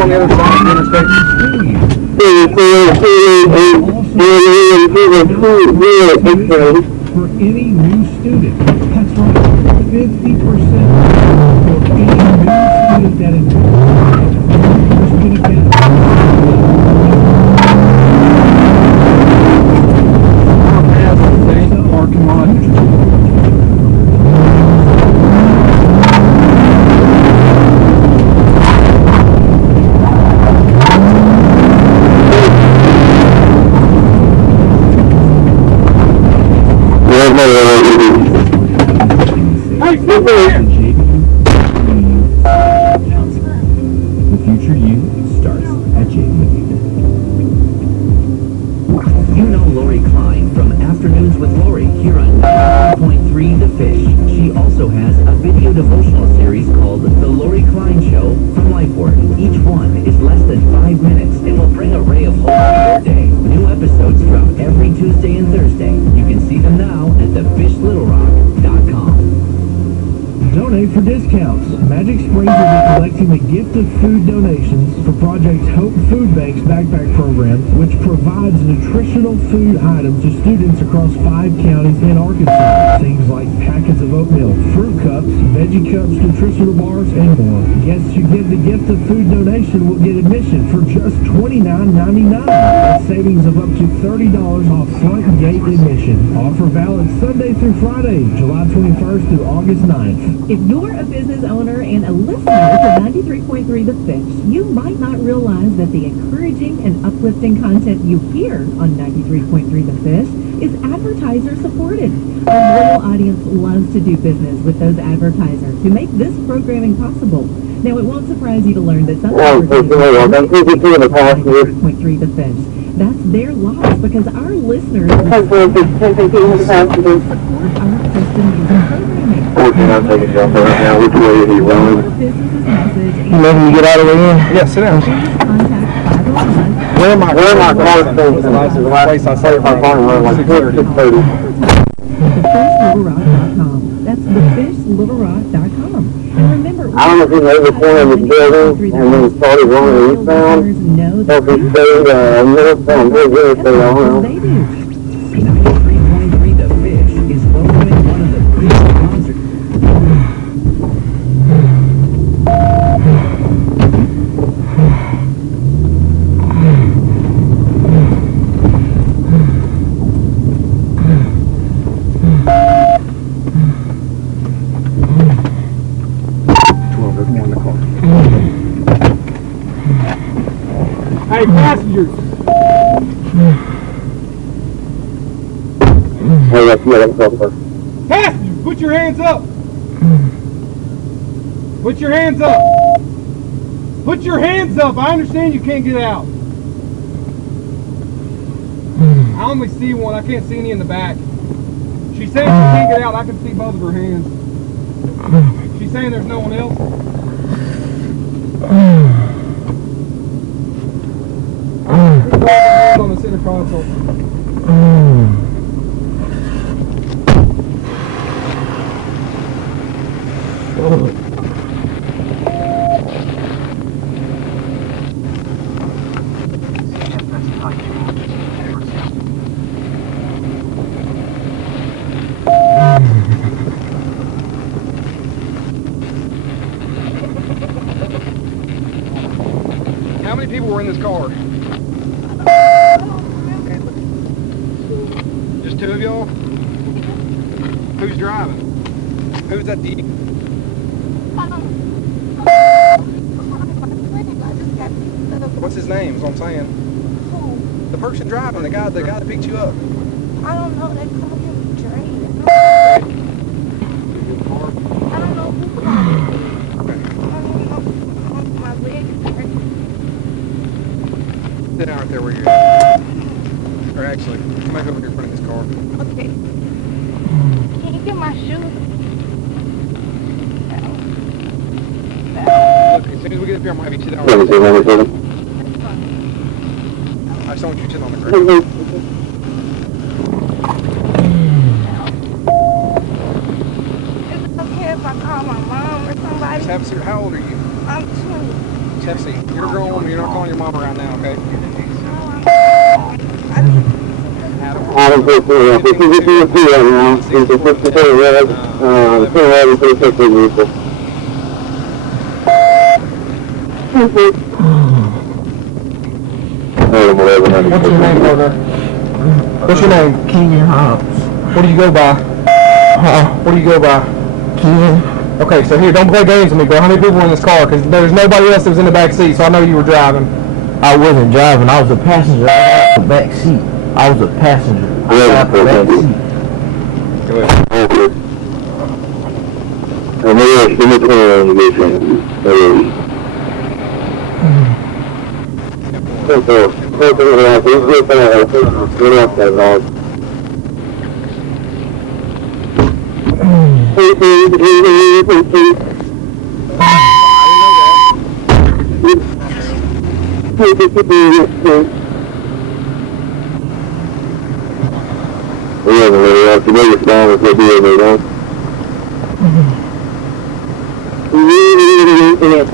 on the other side of the interstate. For any new student. That's right, 50% for any new student that enrolls. Parking lot. The future you starts at JV. You know Lori Klein from Afternoons with Lori here on 90.3 The Fish. She also has a video devotional series called The Lori Klein Show from Lifeword. Each one is less than 5 minutes and will bring a ray of hope to your day. New episodes drop every Tuesday and Thursday. You can see them now at thefishlittlerock.com. Donate for discounts. Magic Springs will be collecting the gift of food donations for Project Hope Food Bank's backpack program, which provides nutritional food items to students across 5 counties in Arkansas. Things like packets of oatmeal, fruit cups, veggie cups, nutritional bars, and more. Guests who give the gift of food donation will get admission for just $29.99. That's savings of up to $30 off front gate admission. Offer valid Sunday through Friday, July 21st through August 9th. If you're a business owner and a listener to 93.3 The Fish, you might not realize that the encouraging and uplifting content you hear on 93.3 The Fish is advertiser supported. Our loyal audience loves to do business with those advertisers who make this programming possible. Now, it won't surprise you to learn that some advertisers on 93.3 The Fish. That's their loss because our listeners support our Christian music programming. I'm taking y'all right now. Which way are you rolling? You letting me get out of the way? Yeah, sit down. Where am I calling from? The last place I saw my phone was like 6:30. TheFishLittleRock.com. That's TheFishLittleRock.com. And remember, I don't know if you know the corner of the building and then started rolling the eastbound. So if you stay northbound, we're good if they don't know. 93.3 The Fish is welcoming one of the biggest concerts. Hey, passengers! Hey, that's over. Passengers, put your hands up! Put your hands up! Put your hands up! I understand you can't get out. I only see one. I can't see any in the back. She's saying she can't get out. I can see both of her hands. She's saying there's no one else. On the center console. How many people were in this car? Just 2 of y'all? Who's driving? Who's at the... What's his name is what I'm saying? The person driving, the guy that picked you up. I don't know, they call him Dre. I don't know who called him. Okay. I don't know. My leg is hurting. Sit down right there where you're at. Or actually, come back over here in front of this car. Okay. Can you get my shoes? Look, as soon as we get up here, I'm going to have you sit down right there. I just don't want you sitting on the ground. Is it okay if I call my mom or somebody? Just have a seat. How old are you? I'm 20. Pepsi, you're a grown woman. You're not calling your mom around now, okay? Adam 15, 52 right now. He's a 52 red. 2 red and 3 50 people. What's your name, brother? What's your name? Keenan Hobbs. What do you go by? What do you go by? Keenan. Okay, so here, don't play games with me, bro. How many people were in this car? Because there's nobody else that was in the back seat, so I know you were driving. I wasn't driving. I was a passenger. I had the back seat. I was a passenger. I had the back seat. Go ahead. Yeah,